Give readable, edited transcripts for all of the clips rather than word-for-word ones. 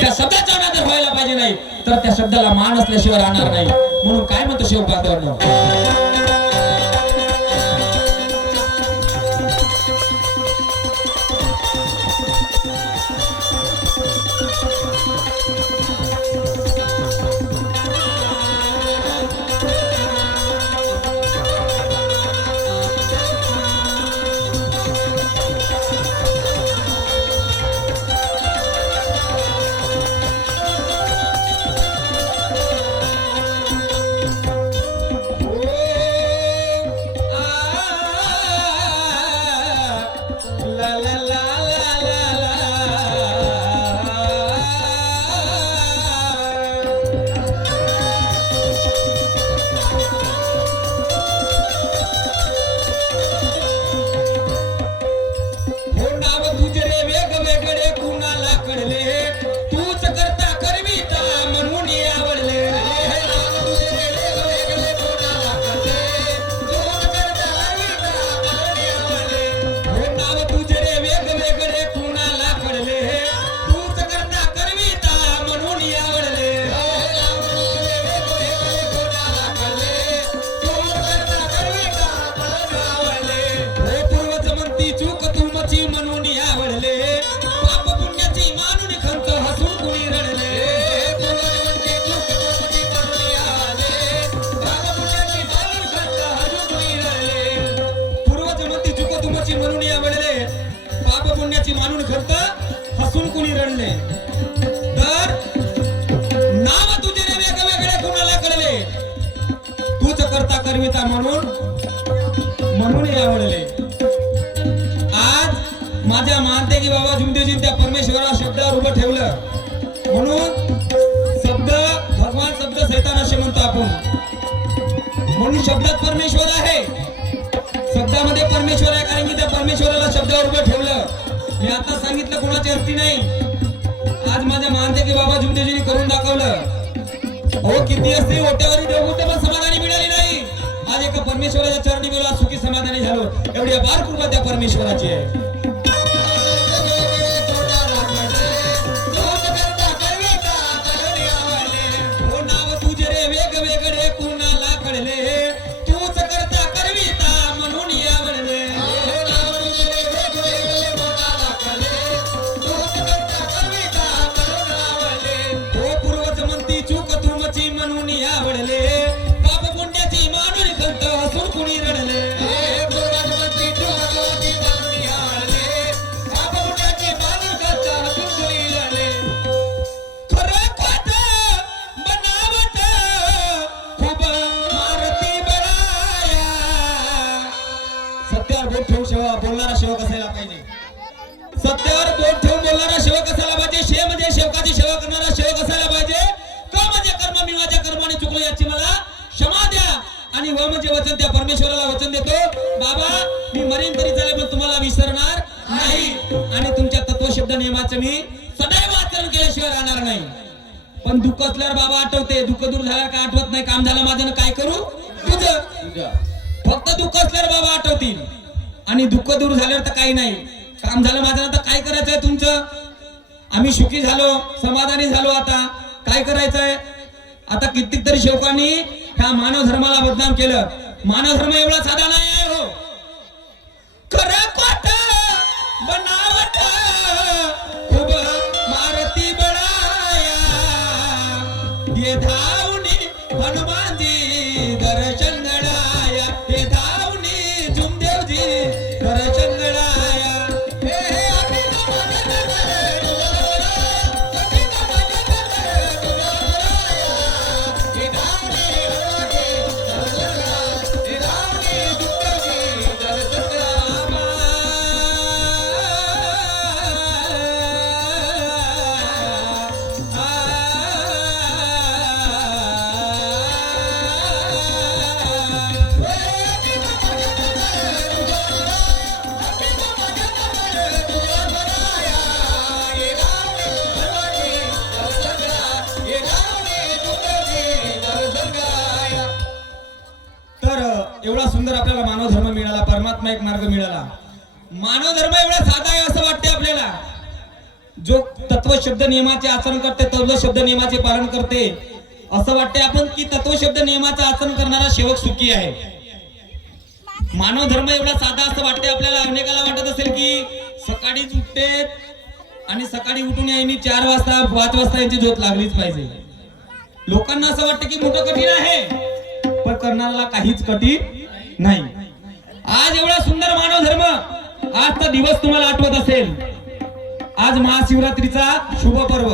त्या शब्दाचा अनादर व्हायला पाहिजे नाही तर त्या शब्दाला मान असल्याशिवाय राहणार नाही. म्हणून काय म्हणतो शिवपात्रांनो, मानून खर्च हसून कुणी रडले. तर नाव तुझे रे वेगवेगळे कुणाला कळले, तूच करता करविता म्हणून आवडले. आज माझ्या मानते की बाबा झुमदेवजी त्या परमेश्वरा शब्दावर उभं ठेवलं म्हणून शब्द भगवान शब्द शैतान असे म्हणतो आपण. म्हणून शब्दात परमेश्वर आहे, शब्दामध्ये परमेश्वर आहे, कारण की त्या परमेश्वराला शब्दावर उभं ठेवलं. मी आता सांगितलं कोणाची असती नाही. आज माझ्या मानते की बाबा झुमदेवजींनी करून दाखवलं. हो किती असते ओट्यावरी देवगुटे पण समाधानी मिळाली नाही. आज एका परमेश्वराच्या चरणी मिळाला सुखी समाधानी झालो. एवढी अपार कृपा त्या परमेश्वराची आहे. बोलणारा सेवक असायला पाहिजे. सत्यावर बोट ठेवून बोलणारा सेवक असायला पाहिजे. शे म्हणजे सेवकाची सेवा करणारा सेवक असायला पाहिजे. क म्हणजे कर्म, मी माझ्या कर्माने चुकलो याची मला क्षमा द्या. आणि व म्हणजे वचन, त्या परमेश्वराला वचन देतो बाबा मी मरीन तरी चालेल पण तुम्हाला विसरणार नाही. आणि तुमच्या तत्वशब्द नियमाचं मी सदैव आचरण केल्याशिवाय राहणार नाही. पण दुःख असल्यावर बाबा आठवते, दुःख दूर झाल्यावर काय आठवत नाही. काम झालं माझं काय करू तुझं. फक्त दुःख असल्यावर बाबा आठवतील. आणि दुःख दूर झाल्यावर तर काही नाही. काम झालं माझं तर काय करायचंय तुमचं. आम्ही सुखी झालो, समाधानी झालो, आता काय करायचंय. आता कित्येक तरी सेवकांनी ह्या मानव धर्माला बदनाम केलं. मानव धर्म एवढा साधा नाही आहे. हो खरं खोट बनावट खूप मारती बळाया, ये धावणी हनुमानजी दर्शन घडाया, ये धावणी झुमदेवजी दर्शन घडाया. एवढा सुंदर आपल्याला मानव धर्म मिळाला, परमात्मा एक मार्ग मिळाला. मानव धर्म एवढा साधा आहे असं वाटते आपल्याला. जो तत्व शब्द नियमाचे आचरण करते, तत्व शब्द नियमाचे पालन करते, असं वाटते आपण की तत्व शब्द नियमाचं आचरण करणारा सेवक सुखी आहे. मानव धर्म एवढा साधा असं वाटते आपल्याला. अनेकाला वाटत असेल की सकाळीच उठते आणि सकाळी उठून यांनी 4 वाजता 5 वाजता यांची झोप लागलीच पाहिजे. लोकांना असं वाटतं की मोठं कठीण आहे, पण करणाऱ्याला काहीच कठीण नाही. आज एवढा सुंदर मानव धर्म, आजचा दिवस तुम्हाला आठवत असेल. आज महाशिवरात्रीचा शुभ पर्व,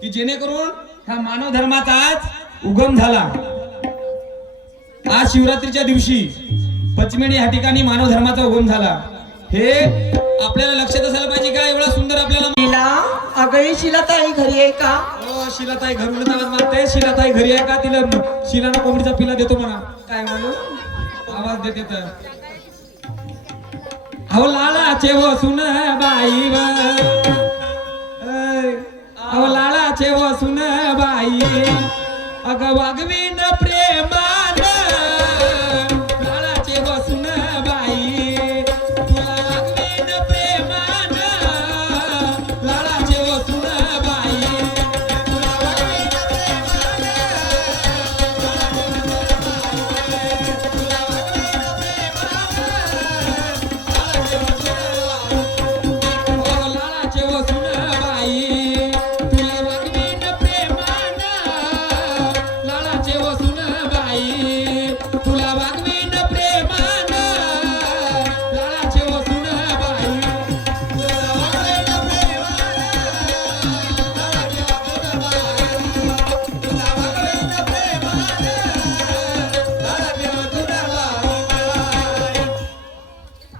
की जेणेकरून हा मानव धर्माचा आज उगम झाला. आज शिवरात्रीच्या दिवशी पचमेणी या ठिकाणी मानव धर्माचा उगम झाला. हे आपल्याला लक्षात असायला पाहिजे. का एवढा सुंदर आपल्याला अगं शिलाताई घरी आहे का? हो, शिलाताई घरून आवाज मारते. शिलाताई घरी आहे का? तिला शिलाना कोंबडीचा पिला देतो म्हणा. काय म्हणू? आवाज देते तर अहो लाळाचे हो सुन बाई व, अहो लाळाचे हो सुन बाई, अग वागवीन प्रेमान, लाळाचे हो सुन बाई, तुला वागवीन प्रेमान, लाळाचे हो सुन बाई, तुला वागवीन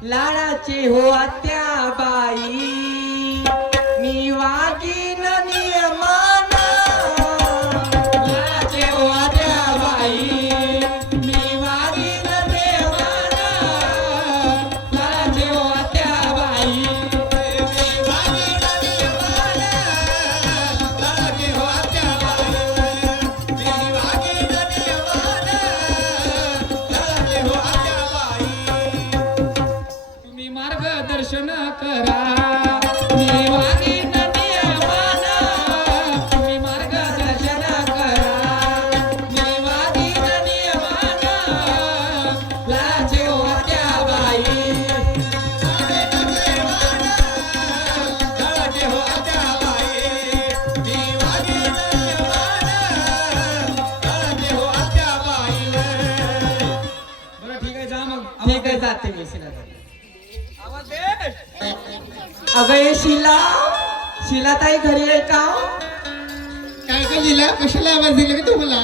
लाडाचे हो आत्याबाई, मी वागीन नियमान. लाळाचे हो आत्याबाई, मी वागीन नियमान. लाळाचे हो आत्याबाई, मी वागीन नियमान. लाळाचे हो आत्याबाई, मी वागीन नियमान. लाळाचे हो आत्याबाई, तुम्ही मार्गदर्शन करा. मी वागीन नियमान. तुम्ही मार्गदर्शन करा. मी वागीन नियमान. लाळाचे हो आत्याबाई, लाळाचे हो आत्याबाई, मी वागीन नियमान. लाळाचे हो आत्याबाई. बरं ठीक आहे, जा मग. ठीक आहे, जाते मी शिलाताई. आवाज दे. अगं ये शिलाताई घरी आहे का? काय का लिहिला? कशाला आवाज दिला का तुम्हाला?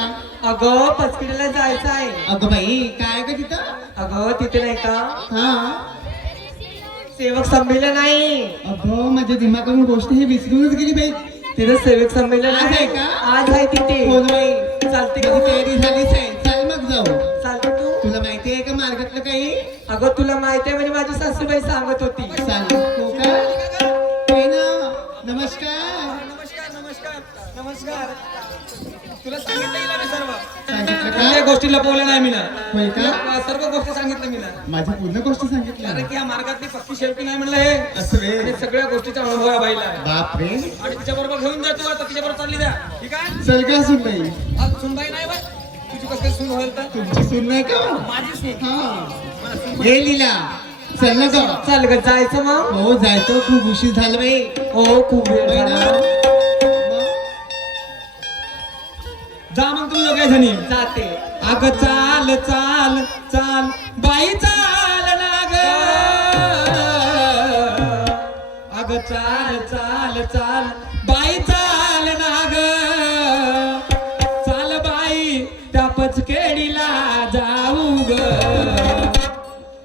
अगं पचकिरीला जायचं आहे. अगं बाई, काय का तिथं? अगं तिथे नाही का हा. सेवक संमेलन नाही? अगं माझ्या दिमागातून गोष्ट ही विसरूनच गेली बाई. तिथे सेवक संमेलन आज आहे का? आज आहे तिथे. हो बाई, चालते का? कधी तयारी झालीच आहे. चल मग जाऊ. चालते तू? तुला माहिती आहे का मार्गातलं काही? अगं तुला माहिती आहे म्हणजे माझी सासूबाई सांगत होती. चाल. हो का? होय ना. नमस्कार. नमस्कार नमस्कार नमस्कार. तुला सांगितलं गेलं मी सर्व. सांगितलं कोणत्याही का? गोष्टी लपवल्या नाही मी ना. होय का? सर्व गोष्टी सांगितलं मी ना. माझी पूर्ण गोष्ट सांगितली. कारण की या मार्गातली पक्की शेवटी नाही म्हणलं हे. असं रे. आणि सगळ्या गोष्टीचा अनुभव या बाईला आहे. बाप रे. आणि तिच्या बरोबर घेऊन जातो आता, तिच्या बरोबर चालली द्या. ठीक आहे? चल का सून बाई? आज सुनबाई नाही बा. तुझी कसं काय सून होईल तर? तुमची सून नाही का? माझी सून. हा. ये लीला. चल ना गं. चल ग जायचं मग. हो जायचं. खूप उशीर झाला बाई. हो खूप वेळ होय ना? झाला. जा मग तुम्ही दोघे जणी. जाते. अग चाल चाल चाल बाई चाल ना ग. अग चाल चाल चाल बाई चाल ना ग. चाल बाई त्या पचकेडीला जाऊ ग.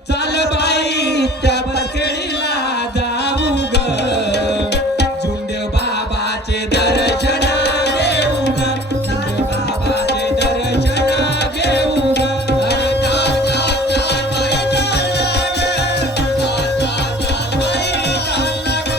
चाल बाई त्या पचकेडीला जाऊ ग. झुंदेव बाबाचे दर्शन घेऊ ग. झुंदेव बाबाचे दर्शन घेऊ ग. अरे चाल चाल चाल बाई चाल ना ग. चाल चाल चाल बाई चाल ना ग.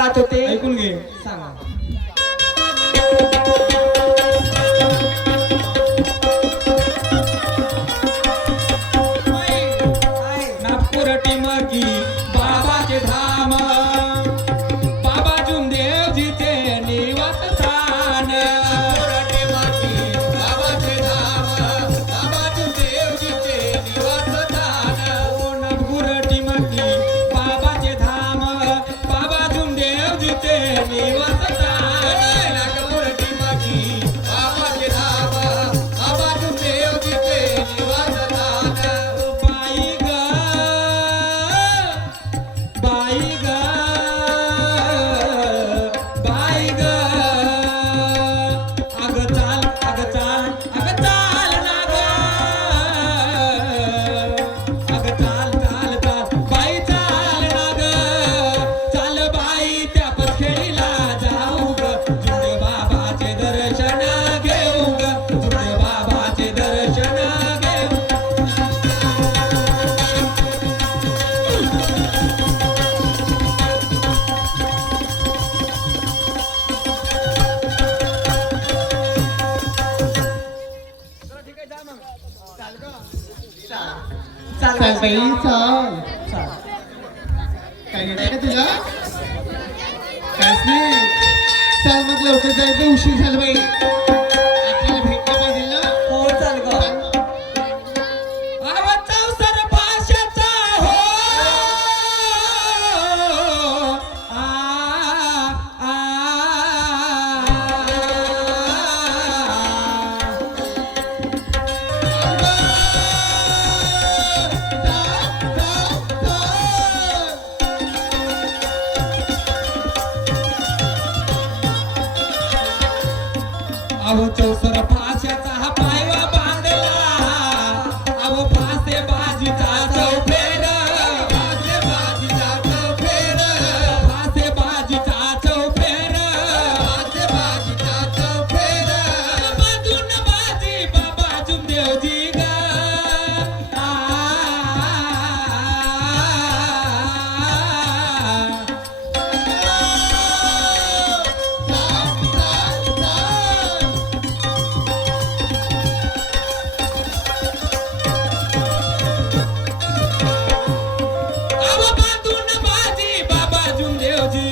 जात होते ऐकून घे. सांगा. नागपूर टिमकी बाबाचे धाम, बाबा जुमदेवजीचे निवास स्थान. नागपूर टिमकी बाबाचे धाम, बाबा जुमदेवजीचे निवास स्थान. ओ नागपूर टिमकी बाबाचे धाम, बाबा जुमदेवजीचे निवास स्थान. नागपूर टिमकी बाबाचे धाम, बाबा जुमदेवजीचे निवास स्थान. बाई ग, बाई ग, बाई ग, अग चाल, अग चाल, अग चाल ना ग, अग चाल, चाल, चाल, बाई चाल ना ग, चाल बाई त्या पतखेडीला जाऊ ग, जुडे बाबाचे दर्शन घेऊ ग, जुडे बाबाचे दर्शन घेऊ. चाल चल बाई चल. चाल. काय घेताय का तुला? काहीच नाही. चल मग लवकर जायचं, उशीर झाला बाई. आपल्याला भेटलं पाहिजे ना. हो चाल ग. आवा चौसर भाषेचा हो, आ, आ, अहो चौसर फाशाचा हा पायवा बांधला, अहो फासे बाजीचा चौफेर, फासे बाजीचा चौफेर, फासे बाजीचा चौफेर, फासे बाजीचा चौफेर. बाजून बाजी बाबा जुमदेवजी ग, आ, आव बांधून बाजी बाबा जुमदेवजी,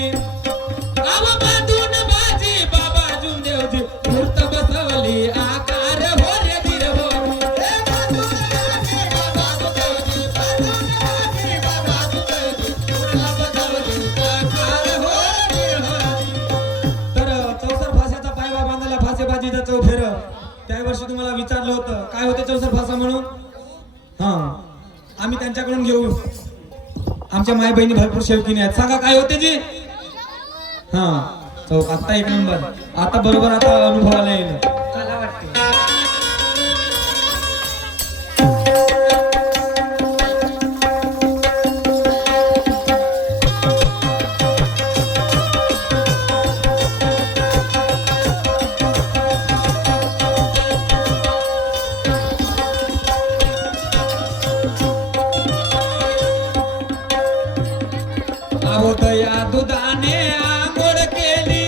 आव बांधून बाजी बाबा जुमदेवजी, मूर्त बसवली आकार हो रे धीर हो. हे बांधून बाजी बाबा जुमदेवजी, बांधून बाजी बाबा जुमदेवजी, मूर्त बसवली आकार हो धीर हो. तर चौसर फाशाचा पायवा बांधला, फासेबाजीचा चौफेर. त्या वर्षी तुम्हाला विचारलं होतं काय होते चौसर फासा म्हणून. हा, आम्ही त्यांच्याकडून घेऊ. आमच्या माय बहिणी भरपूर शेवकीने आहेत. सांगा काय होते जी. हा, चौक आता एक नंबर. आता बरोबर आता अनुभवाला येईल. मला वाटते. अहो दया दुधाने आंघोळ केली,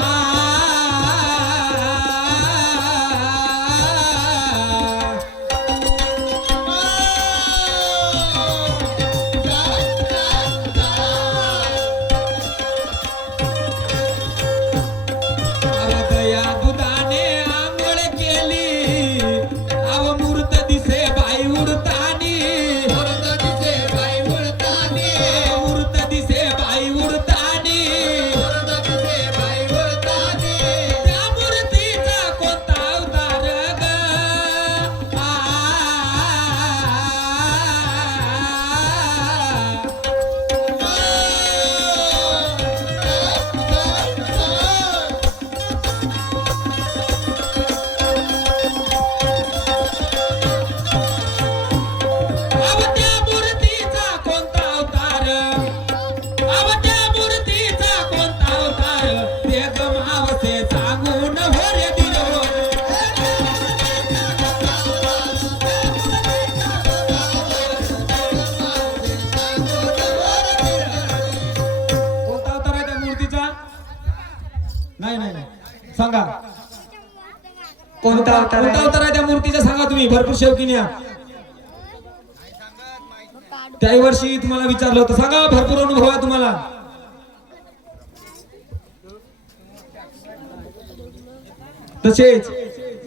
आ, नाही नाही नाही. सांगा कोणता अवतार कोणता आहे? अवतार आहे त्या मूर्तीचा सांगा तुम्ही. भरपूर शेवकीने या. त्याही वर्षी तुम्हाला विचारलं होतं. सांगा, भरपूर अनुभव आहे तुम्हाला. तसेच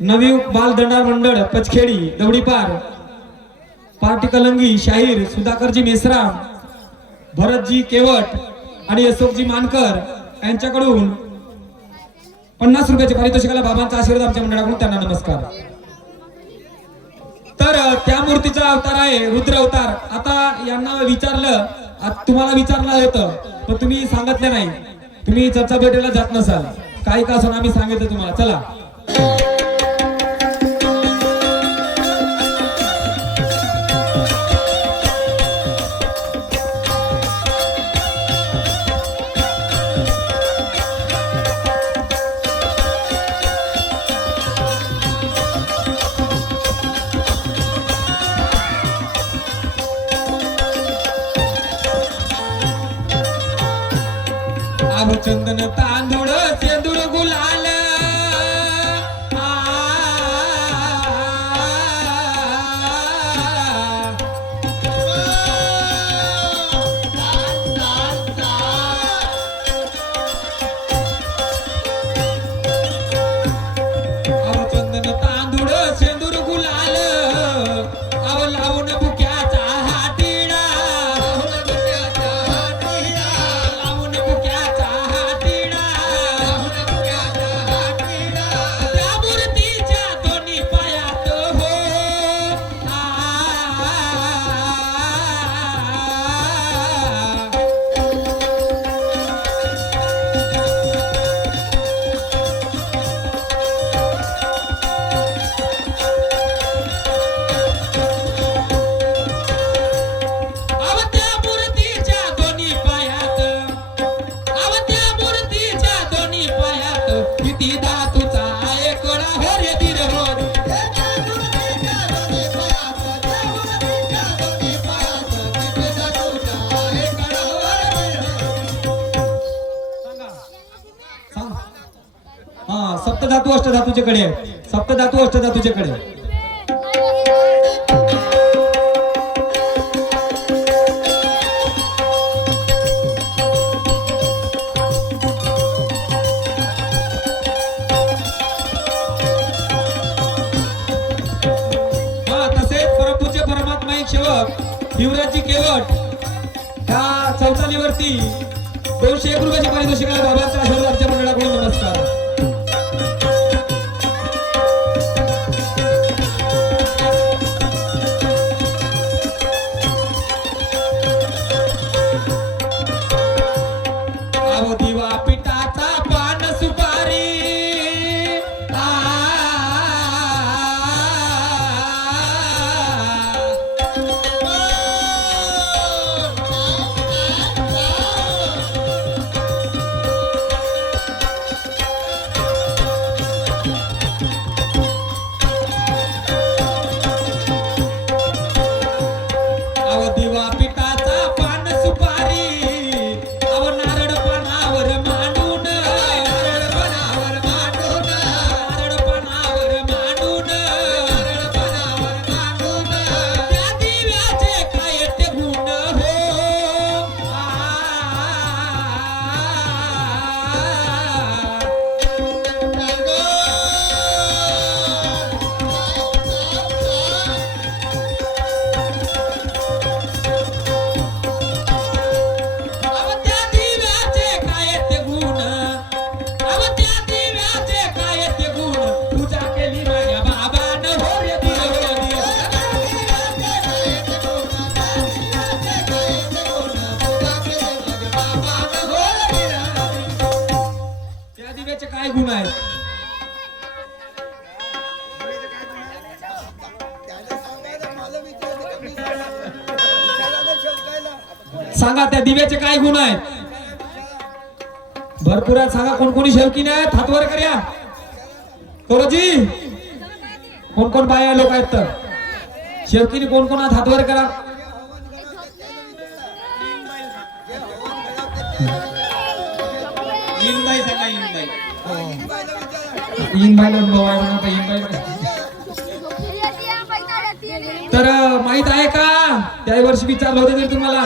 नवी बाल दंडार मंडळ पचखेडी दवडीपार पार्टी कलंगी शाहीर सुधाकरजी मेसराम भरतजी केवट आणि अशोकजी मानकर यांच्याकडून 50 रुपयाच्या पारितोषिकाला बाबांचा आशीर्वाद आमच्या मंडळाकडून त्यांना नमस्कार. तर त्या मूर्तीचा अवतार आहे रुद्र अवतार. आता यांना विचारलं, तुम्हाला विचारलं होतं पण तुम्ही सांगितलं नाही. तुम्ही चर्चा भेटायला जात नसाल. काही का असून आम्ही सांगितलं तुम्हाला. चला चंदन तांदूळ सेंदूर गुलाल चंदन तांदूळ सेंदूर गुलाल अव लावून बुक्याचा हाटिडा लावून बुक्याचा हाटिडा त्या मूर्तीच्या दोन्ही पायात हो अव त्या मूर्तीच्या दोन्ही पायात अव त्या मूर्तीच्या दोन्ही पायात किती धातूचा एकळा हो रे धीर हो हा सप्तधातू अष्टधातूचे कडे आहे. सप्तधातू अष्टधातूचे कडे हा. तसेच परमपूज्य परमात्मा एक सेवक युवराजजी केवट ह्या चौथालीवरती 201 रुपयाची पारितोषिकाला बाबांचा आशीर्वाद आमच्या मंडळाकडून नमस्कार. अहो दिवा पिठाचा पान सुपारी अहो दिवा पिठाचा पान सुपारी अहो नारळ पानावर मांडून नारळ पानावर मांडून नारळ पानावर मांडून नारळ पानावर मांडून त्या दिव्याचे काय ते गुण हो अव त्या दिव्याचे काय ते गुण अव त्या दिव्याचे काय ते गुण पूजा केली माझ्या बाबानं हो रे धीर हो धीर. त्या दिव्याचे काय गुण आहेत सांगा. त्या दिव्याचे काय गुण आहेत भरपूर आहेत. सांगा कोण कोणी शेवकीने आहेत. हात वर करूया करोजी. कोण कोण बाया लोक आहेत तर शेवकीने कोण कोण आहेत हात वर करा. इंबाई सांगा इंबाई इन बायला भाऊ आहे म्हणा, इन बायला. तर माहित आहे का त्या वर्षी विचारलं होतं ते तुम्हाला.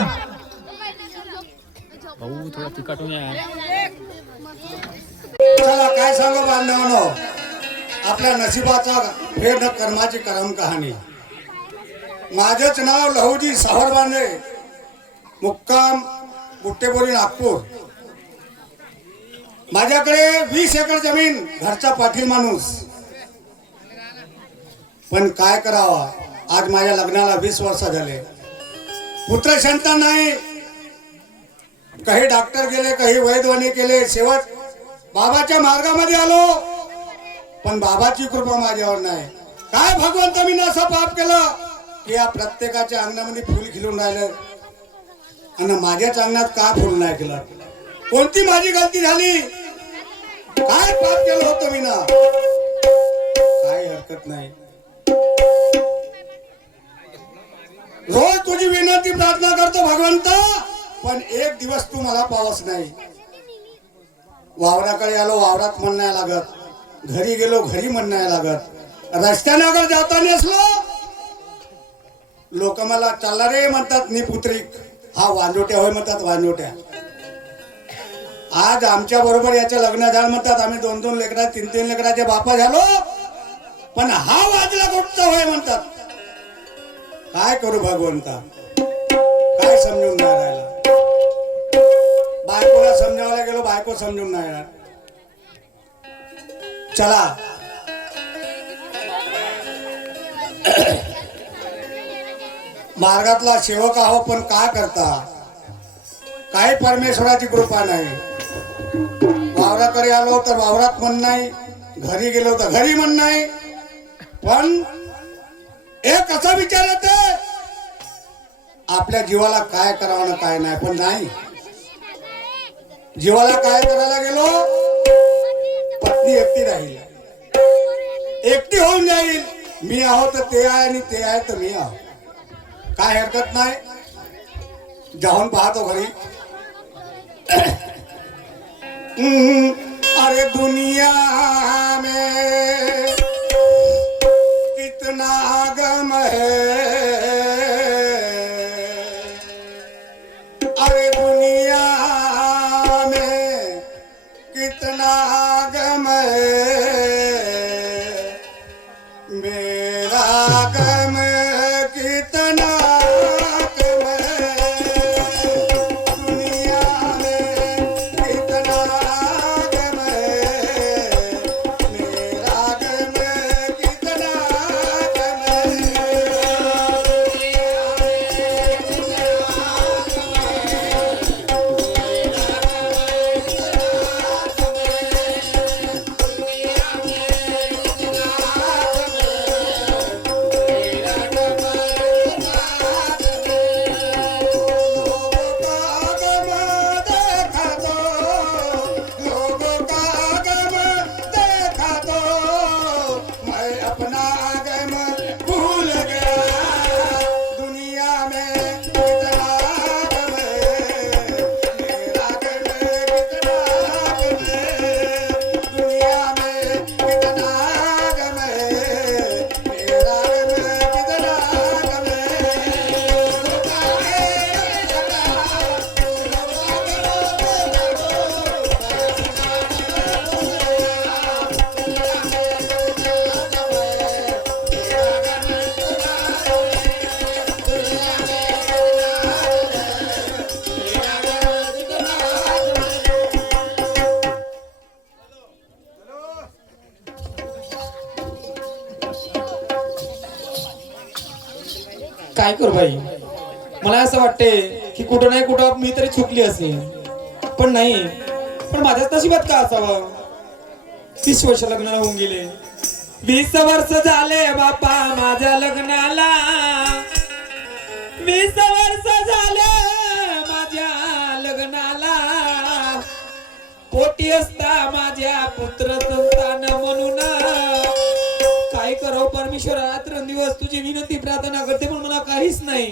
चला काय सांगू बांधवांनो, आपल्या नशिबाचा फेर न कर्माची करम कहाणी. माझंच नाव लहुजी सावर बांधे, मुक्काम बुट्टेबोरी नागपूर. माझ्याकडे 20 एकर जमीन, घरचा पाटील माणूस. पण काय करावा, आज माझ्या लग्नाला 20 वर्ष झाले, पुत्र संतान नाही. काही डॉक्टर गेले, काही वैद्यवानी केले, शेवट बाबाच्या मार्गामध्ये आलो. पण बाबाची कृपा माझ्यावर नाही. काय भगवंत मी असं पाप केलं की या प्रत्येकाच्या अंगणामध्ये फुल खिलून राहिलं आणि माझ्याच अंगणात का फुल नाही केलं. कोणती माझी गलती झाली, काय पाप केलं होतं मी ना. काय हरकत नाही, रोज तुझी विनंती प्रार्थना करतो भगवंत, पण एक दिवस तू मला पावस नाही. वावराकडे आलो, वावरात मन नाही लागत. घरी गेलो, घरी मन नाही लागत. रस्त्याने अगर जाताना असलो, लोक मला चालला रे म्हणतात, नि पुत्रिक हा वांजोट्या होय म्हणतात, वांजोट्या. आज आमच्या बरोबर याचं लग्न झालं म्हणतात, आम्ही 2-2 लेकरा 3-3 लेकराचे बापा झालो, पण हा वाजला कुठचा होय म्हणतात. काय करू भगवंता, काय समजून नाही राहिला. बायकोला समजावायला गेलो, बायको समजून नाही राहिला. चला मार्गातला सेवक आहो, पण काय करता, काही परमेश्वराची कृपा नाही. वावराकडे आलो तर वावरात मन नाही, घरी गेलो तर घरी मन नाही. पण एक असा विचार येते, आपल्या जीवाला काय करावं ना काय नाही. पण नाही, जीवाला काय करायला गेलो, पत्नी एकटी राहील, एकटी होऊन जाईल. मी आहो तर ते आहे आणि ते आहे तर मी आहो. काय हरकत नाही, जाऊन पाहतो घरी. अरे दुनिया में कितना गम है, अरे दुनिया में कितना गम है, मेरा गम कितना गम है, दुनिया में कितना गम है, मेरा गम कितना गम है. लोगों का गम देखा तो मैं अपना गम भूल गया. दुनिया में कितना गम है, मेरा गम कितना गम है, दुनिया में कितना गम है, मेरा गम कितना गम काय करू बाई, मला असं वाटते की कुठं नाही कुठं मी तरी चुकली असेल. पण नाही, पण माझ्याच नशिबात का असावं. 30 वर्ष लग्नाला होऊन गेले, 20 वर्ष झाले बापा माझ्या लग्नाला, 20 वर्ष झाले माझ्या लग्नाला. पोटी असता माझ्या पुत्र संतान म्हणून काय करावं परमेश्वरा. रात्रंदिवस तुझी विनंती प्रार्थना करते, पण मला काहीच नाही.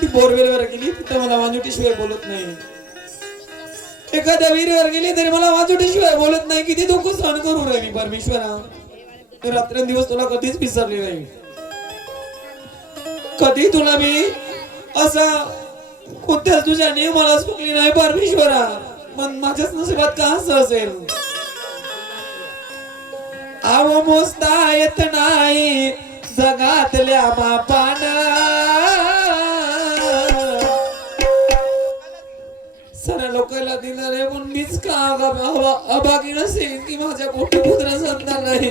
ती बोरवेलवर गेली, तिथं मला वांजुटीशिवाय बोलत नाही. एखाद्या विहिरीवर गेली तरी मला वाजवण्याशिवाय बोलत नाही. किती दुःख सहन करू राहिली परमेश्वरा. रात्रंदिवस तुला कधीच विसरले नाही. कधी तुला मी असं कोणत्याच तुझ्या नियमाला चुकली नाही परमेश्वरा. पण माझ्याच नशिबात का असं असेल. आव मोजता येत नाही जगातल्या मापाना. साऱ्या लोकांना दिलं रे पण मीच का अभागी नसेल की माझ्या पोटी पुत्र संतान नाही.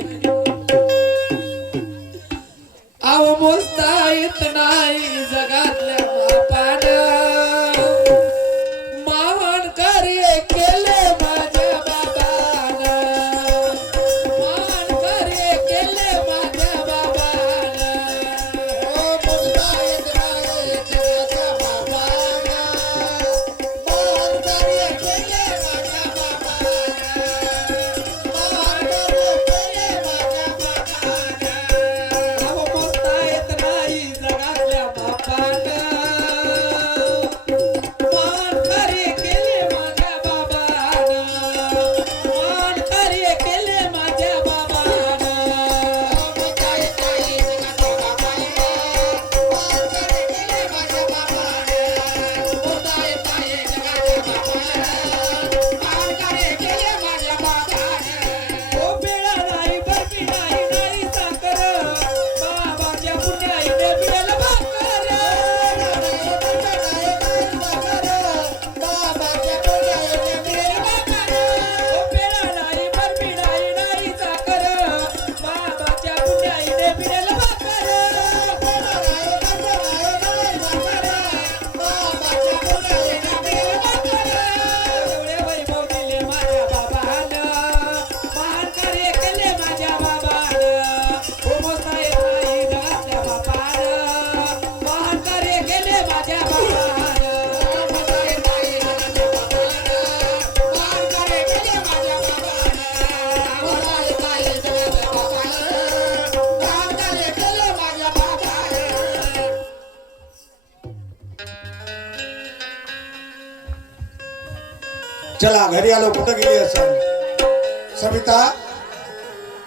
आव मोजता येत नाही जगातल्या मापाना. महान कार्य केले माझ्या बाबानं. महान कार्य केले माझ्या बाबानं. ओ मोजता येत नाही जगाच्या बाबांना. महान कार्य केले माझ्या बाबांना. महान कार्य केले माझ्या बाबांना. आव मोजता येत नाही जगातल्या मापानं. महान कार्य केले माझ्या बाबानं. महान कार्य केले माझ्या बाबानं. मोजता येत नाही जगाच्या बाबांना. महान कार्य केले माझ्या बाबांना. मोजता येत नाही जगाच्या बाबांना. महान कार्य केले माझ्या बाबांना. ओ पेढा नाही बर्फी नाही नाही साखर. बाबाच्या पुण्याईने मिळेल भाकर. बाबाच्या पुण्याईने मिळेल भाकर. ओ पेढा नाही बर्फी नाही नाही साखर. बाबाच्या पुण्याईने मिळेल भाकर. एवढे वैभव दिले माझ्या बाबानं. महान कार्य केले माझ्या बाबानं. ओ मोजता येत नाही जगातल्या बापानं. महान कार्य केले माझ्या बाबानं. मोजता येत नाही जगाच्या बाबांना. महान कार्य केले माझ्या बाबांना. मोजता येत नाही जगाच्या बाबांना. महान कार्य केले माझ्या बाबांना. चला घरी आलो. कुठं गेली असेल सविता?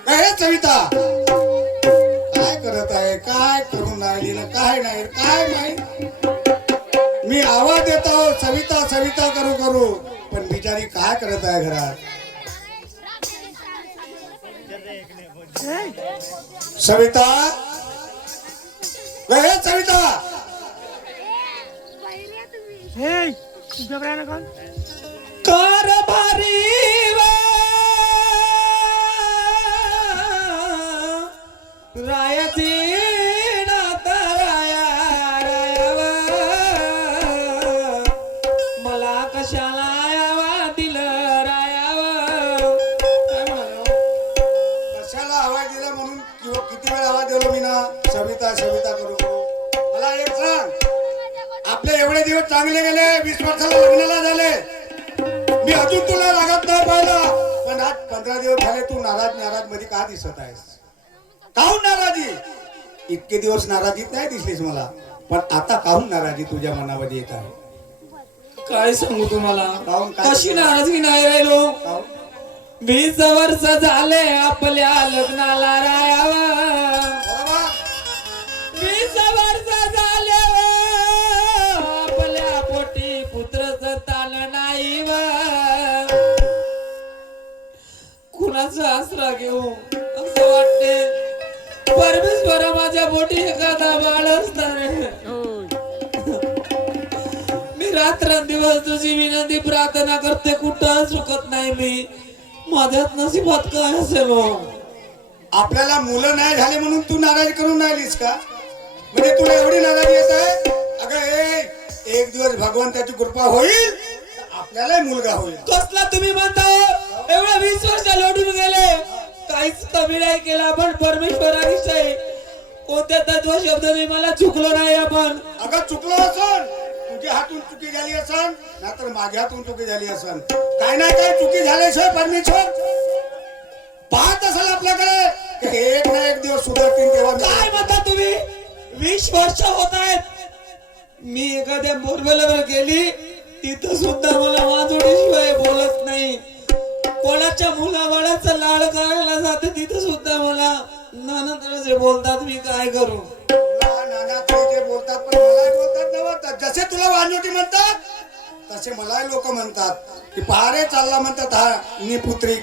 काय हे सविता काय करत आहे? काय करून राहिली ना काय नाही काय नाही. मी आवाज देतो सविता सविता करू करू पण बिचारी काय करत आहे घरात? सविता काय हे सविता? कारभारी रायाची नाता राया रायावा. मला कशाला यावा दिलं रायावा. काय म्हणालो? कशाला आवाज दिला म्हणून किंवा किती वेळ आवाज दिलो मी ना सविता सविता करू करू. मला एक सांग, आपले एवढे दिवस चांगले गेले, 20 वर्षाला लग्नाला झाले, मी अजून तुला रागात नाही पाहिला. पण आज 15 दिवस झाले तू नाराज नाराज मध्ये का दिसत आहेस? काहून नाराजी? इतके दिवस नाराजीत नाही दिसलीस मला, पण आता काहून नाराजी तुझ्या मनामध्ये येत आहे? काय सांगू तुम्हाला काहून काय? कशी नाराजगी नाही राहिलो. काहून? 20 वर्ष झाले आपल्या लग्नाला रायावा. बरोबर? 20 वर्ष झाले आपल्या पोटी पुत्रच ताल नाही व. कुणाचा आसरा घेऊ असं वाटते. परमेश्वरा माझ्या पोटी एखादा बाळ असणार. मी रात्रंदिवस तुझी विनंती प्रार्थना करते, कुठं चुकत नाही मी. माझ्यात नशिबात काय असेल हो? आपल्याला मुलं नाही झाले म्हणून तू नाराज करून राहिलीस का? म्हणजे तुला एवढी नाराजी येत आहे? अगं एक दिवस भगवंताची कृपा होईल तर आपल्याला मुलगा होईल. कसला तुम्ही म्हणता? एवढे 20 वर्ष लोटून गेले, काहीच कमी नाही केला. पण परमेश्वराविषयी कोणत्या तत्व शब्दाने मला चुकलो नाही. आपण अगं चुकलो असन, तुझ्या हातून चुकी झाली असन, नाहीतर माझ्या हातून चुकी झाली असन. काय ना काय चुकी झाल्याशिवाय परमेश्वर पाहत असेल आपल्याकडे की एक ना एक दिवस सुधारतील. तेव्हा काय म्हणता तुम्ही? 20 वर्ष होत आहेत. मी एखाद्या बोरवेलवर गेली तिथं सुद्धा मला वाजोडीशिवाय बोलत नाही. कोणाच्या मुलाबाळाचा लाड करायला जाते तिथं सुद्धा मला नाना तसे बोलतात. मी काय करू? तुला नाना ते जे बोलतात पण मलाही बोलतात नव्हतं. जसे तुला वांजोटी म्हणतात तसे मलाही लोक म्हणतात की पहारे चालला म्हणतात हा निपुत्री,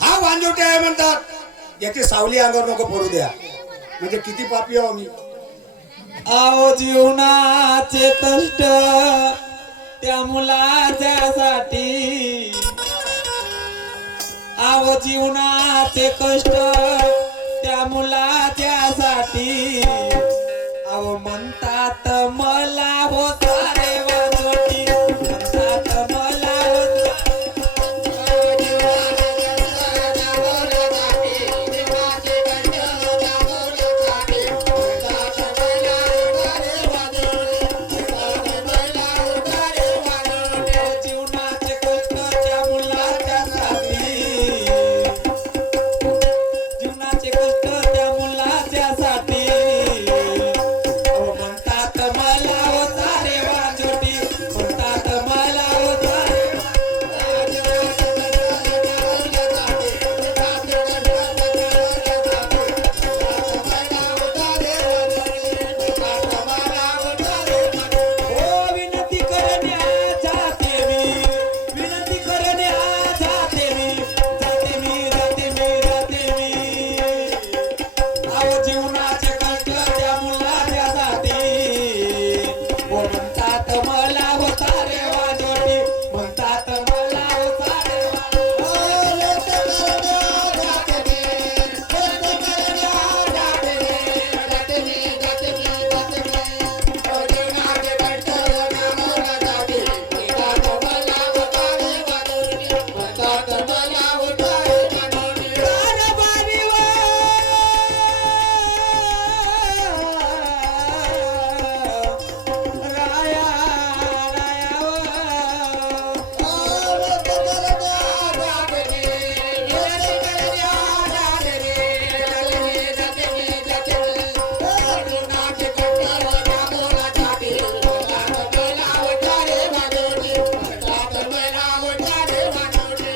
हा वांजोटी आहे म्हणतात. याची सावली अंगावर नको पडू द्या. म्हणजे किती पापी आहो मी. आहो जीवनाचे कष्ट त्या मुलाच्यासाठी, आहो जीवनाचे कष्ट त्या मुलाच्यासाठी. आहो म्हणतात मला होता रे वाजोटी, म्हणतात मला होता. जीवनाचे कष्ट त्या मुलाच्यासाठी, जीवनाचे कष्ट त्या मुलाच्यासाठी. अहो म्हणतात मला होता रे वाजोटी, म्हणतात मला होता रे. ओ विनंती करण्या जाते मी, विनंती करण्या जाते मी, जाते मी, जाते मी, जाते मी. अहो जीवनाचे कष्ट त्या मुलाच्यासाठी. ओ म्हणतात मला होता रे वाजोटी, म्हणतात मला होता रे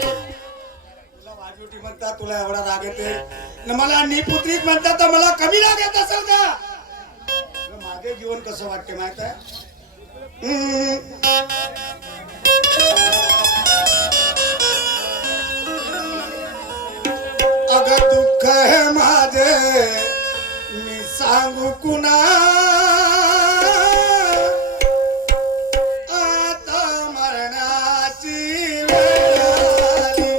तुला वाजोटी म्हणतात तुला एवढा राग येते न मला निपुत्रीत म्हणतात तर मला कमी राग येत असेल का? तुला माझे जीवन कसं वाटते माहित आहे? अगं दुःख है माझे मी सांगू कुणा, आता मरणाची वेळ आली.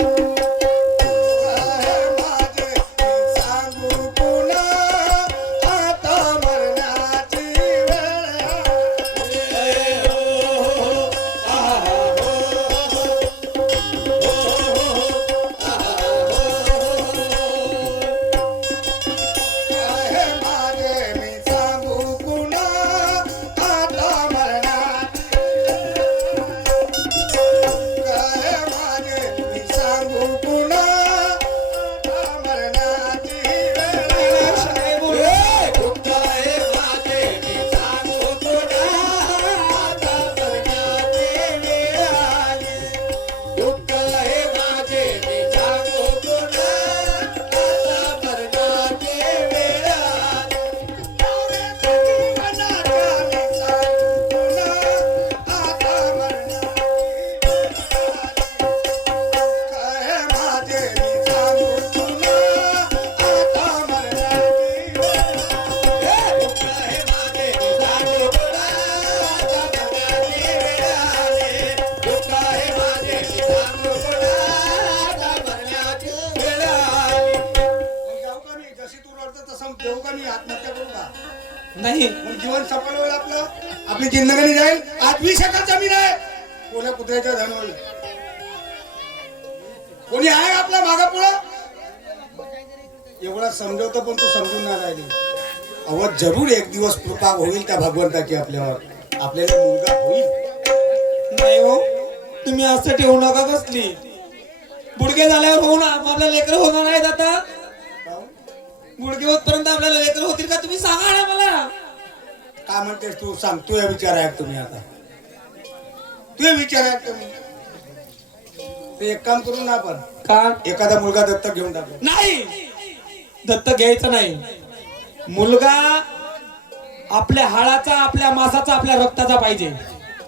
माझे मी सांगू पुन्हा, आता मरणाची वेळ आहे. माझे मी सांगू पुन्हा, आता मरणाची काय माझे मी सांगू पुन्हा, आता मरणाची वेळ. देऊ का मी आत्महत्या करू का? नाही. मग जीवन सफल होईल आपलं, आपली जिंदगी जाईल. आज 20 एकर जमीन आहे, कोण्या कुत्र्याच्या धन होईल. कोणी आहे आपल्या मागा पुढं? एवढा समजवतो पण तू समजून नाही राहिली. अव जरूर एक दिवस कृपा होईल त्या भगवंताची आपल्यावर, आपल्याला मुलगा होईल. नाही हो, तुम्ही असं ठेवू नका. कसली गुडघे झाल्यावर होऊन आपल्या लेकर होणार आहेत. आता गुडघे होतपर्यंत आपल्याला लेकर होतील का? तुम्ही सांगा ना मला. काय म्हणतेस तू? सांग तू. या विचार आहे तुम्ही आता तू विचार आहे तुम्ही ते एक काम करू ना आपण का एखादा मुलगा दत्तक घेऊन टाकू. नाही, दत्तक घ्यायचं नाही. मुलगा आपल्या हाडाचा, आपल्या मासाचा, आपल्या रक्ताचा पाहिजे.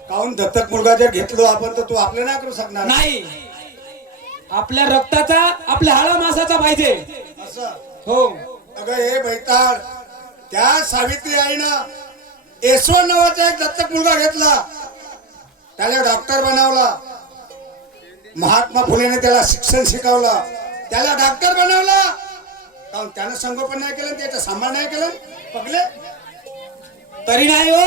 काहून दत्तक मुलगा जर घेतलो आपण तर तू आपलं नाही करू शकणार. नाही, आपल्या रक्ताचा, आपल्या हाडा मासाचा पाहिजे. असं हो. अगं हे बैताळ, त्या सावित्री आईनं यशवंत नावाचा एक दत्तक मुलगा घेतला, त्याला डॉक्टर बनवला. महात्मा फुलेने त्याला शिक्षण शिकवलं, त्याला डॉक्टर बनवला. काहून त्यानं संगोपन नाही केलं, त्याचं सांभाळ नाही केलं. पगले तरी नाही हो,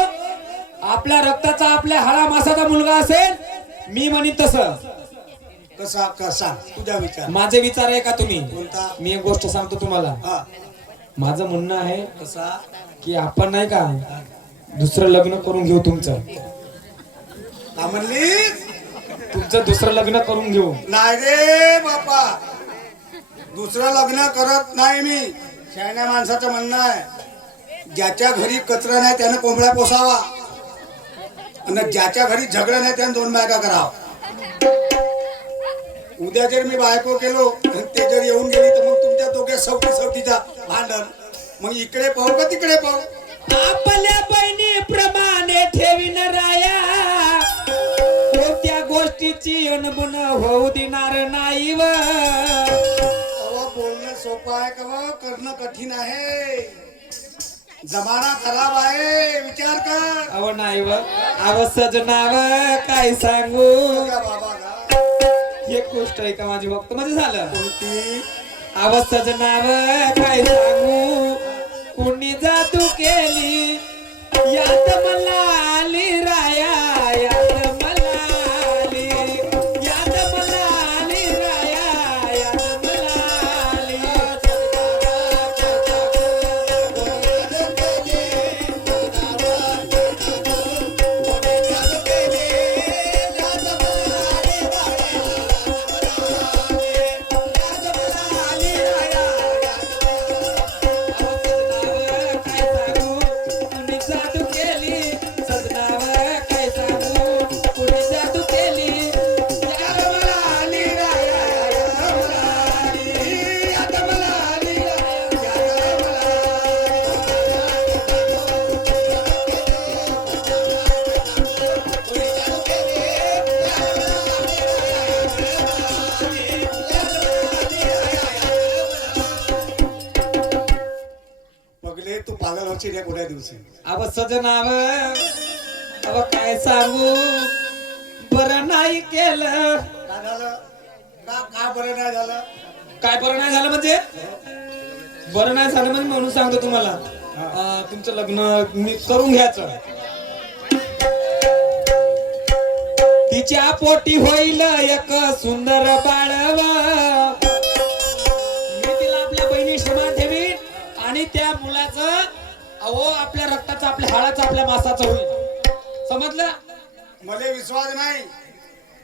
आपल्या रक्ताचा, आपल्या हाडा मासाचा मुलगा असेल, मी म्हणीन तसं. कसा कसा तुझा विचार माझे विचार आहे का तुम्ही? कोणता? मी एक गोष्ट सांगतो तुम्हाला. हा माझं म्हणणं आहे कसा की आपण नाही का दुसरं लग्न करून घेऊ. तुमचं का म्हणलीस? तुमचं दुसरं लग्न करून घेऊ. नाही रे बापा, दुसरं लग्न करत नाही मी. शहाण्या माणसाचं म्हणणं आहे, ज्याच्या घरी कचरा नाही त्यानं कोंबडा पोसावा, आणि ज्याच्या घरी झगडा नाही त्यानं 2 बायका करावा. उद्या जर मी बायको केलो आणि ते जर येऊन गेली तर मग तुमच्या दोघे सवतीचा भांडण. मग इकडे पाहू का तिकडे पाहू? आपल्या बहिणीप्रमाणे ठेवीन राया, कोणत्या गोष्टीची अनबुन होऊ देणार नाही. व अहो, बोलणं सोपं आहे का व करणं कठीण आहे. जमाना खराब आहे, विचार कर. अव नाही व, अव सजनाव काय सांगू. का बाबा का? एक गोष्ट आहे का माझी भक्त म्हणजे झालं. कोणती? अव सजनाव काय सांगू, कुणी जादू केली यात मला आली राया, यात मला आली, यात मला आली राया, यात मला आली. पगले तू पागल होशील या कोण्या दिवशी. अव सजनाव, अव काय सांगू, बरं नाही केलं. काय झालं? का बरं नाही झालं? काय बरं नाही झालं म्हणजे? बरं नाही झालं म्हणजे म्हणून सांगतो तुम्हाला. तुमचं लग्न मी करून घ्यायचं. तिच्या पोटी होईल एक सुंदर बाळव, मी तिला आपल्या बहिणी समान ठेवीन, आणि त्या मुलाचं अहो आपल्या रक्ताचं, आपल्या हाडाचं, आपल्या मासाचं होईल. समजलं? मला विश्वास नाही,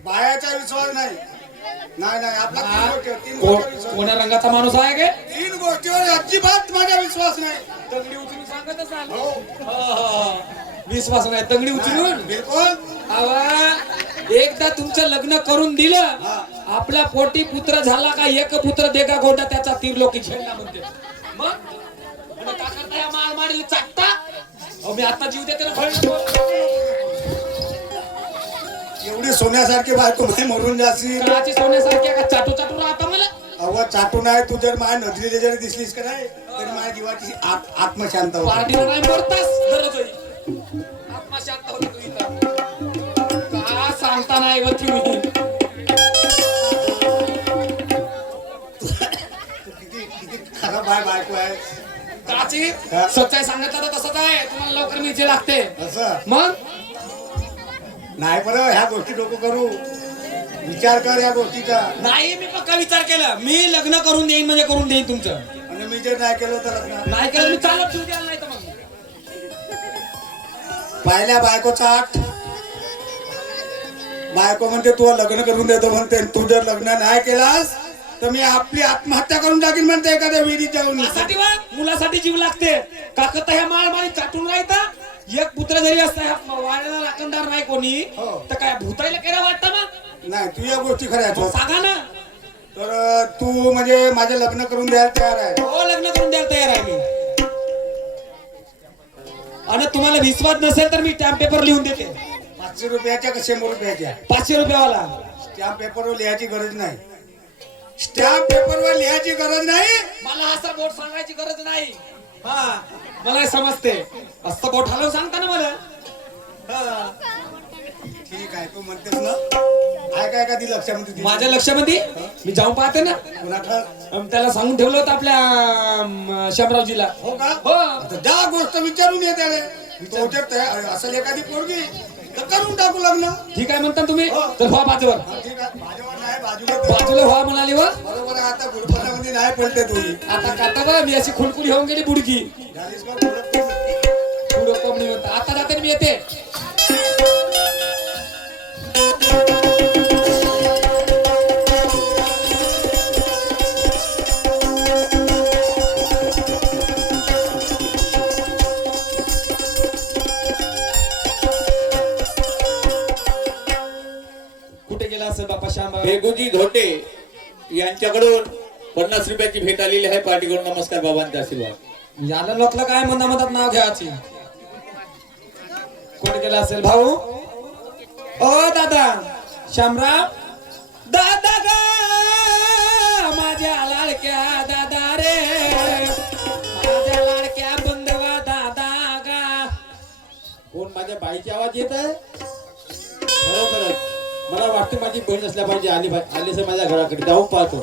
बायाचा विश्वास नाही. नाही नाही, आपला तीन गोष्टीवर विश्वास. कोण्या रंगाचा माणूस आहे का? 3 गोष्टीवर अजिबात माझा विश्वास नाही. तंगडी उचलून सांगत असाल. हो विश्वास नाही, तंगडी उचलून. बिलकुल. आवा, एकदा तुमचं लग्न करून दिलं, आपल्या पोटी पुत्र झाला का एक पुत्र देगा गोंडा त्याचा तिरलोकी झेंडा म्हणते. मग आणि का करता या मारमाडीला चाटता? अहो मी आता जीव देते ना भय. एवढी सोन्यासारखी बायको माय मरून जाशील. काळाची सोन्यासारखी आहे का? चाटू चाटू राहता मला. अव चाटू नाही, तू जर माझ्या नजरेला जरी दिसलीस का नाही तरी माझ्या जीवाची आत्मशांत होते. पार्टीला नाही मरतास दररोज होई. आत्मा शांत होते तू इथं. का सांगता नाही व तुम्ही. किती खराब आहे बायको आहे. काची सच्चाई सांगितलं तर तसंच आहे. तुम्हाला लवकर मिरची लागते. असं मग नाही बरं, ह्या गोष्टी नको करू. विचार कर या गोष्टीचा. नाही, मी पक्का विचार केला. मी लग्न करून देईन म्हणजे करून देईन तुमचं. आणि मी जर नाही केलं तर लग्न नाही केलं मी चालत ठेवून द्याल नाही तर मग. पाहिल्या बायकोचा आठ. बायको म्हणते तू लग्न करून देतो म्हणते, तू जर लग्न नाही केलास तर मी आपली आत्महत्या करून टाकीन म्हणते एखाद्या विहिरीत जाऊन. मुलासाठी जीव लागते. काकत ह्या माळमाळी चाटून राहता. एक पुत्र जरी असता वाड्याला लाकंदार नाही कोणी हो. तर काय भूतायला काय वाटतं मग नाही तू या गोष्टी खऱ्या आहेत. सांगा ना. तर तू म्हणजे माझे लग्न करून द्यायला तयार आहे. हो लग्न करून द्यायला तयार आहे मी. आणि तुम्हाला विश्वास नसेल तर मी स्टॅम्प पेपर लिहून देते. 500 रुपयाच्या का 100 रुपयाच्या? 500 रुपयावाला. स्टॅम्प पेपरवर लिहायची गरज नाही. स्टॅम्प पेपरवर लिहायची गरज नाही. मला असं बोट सांगायची गरज नाही. हा मला हे समजते. असं बोट हलवून सांगता ना मला. हा. ठीक आहे तू म्हणतेस ना. आहे काय का ती लक्षामध्ये तुझ्या? माझ्या लक्षामध्ये मी जाऊन पाहते ना. कुणाकडं? त्याला सांगून ठेवलं होतं आपल्या शामरावजीला. हो का? हो. आता ज्या गोष्ट विचारून येते असेल एखादी पोरगी तर करून टाकू लग्न. ठीक आहे म्हणता तुम्ही हो. तर व्हा बाजूवर. हा, ठीक आहे माझ्यावर नाही बाजूला तर. बाजूला व्हा म्हणाली व. बरोबर आहे. आता गुरुपणामध्ये नाही पडते तुझी. आता काटा बा मी अशी खुडकुडी होऊन गेली बुडकी. झालीस का गुरुपण? पुढं कोंबडी म्हणता. आता जाते ना मी येते. कुठे गेला असेल बापा श्यामराव? भेगुजी धोटे यांच्याकडून 50 रुपयाची भेट आलेली आहे. पार्टीकडून नमस्कार बाबांचा आशीर्वाद. याला लोकलं काय म्हणता म्हणतात नाव घ्यायची. कुठे गेला असेल भाऊ? ओ दादा श्यामराव. दादा ग माझ्या लाडक्या दादा रे. माझ्या लाडक्या बंधवा दादा गा. कोण माझ्या बाईचा आवाज येत आहे? खरोखरच मला वाटतं माझी बहीण असल्या पाहिजे. आली असेल माझ्या घराकडे. जाऊन पाहतो.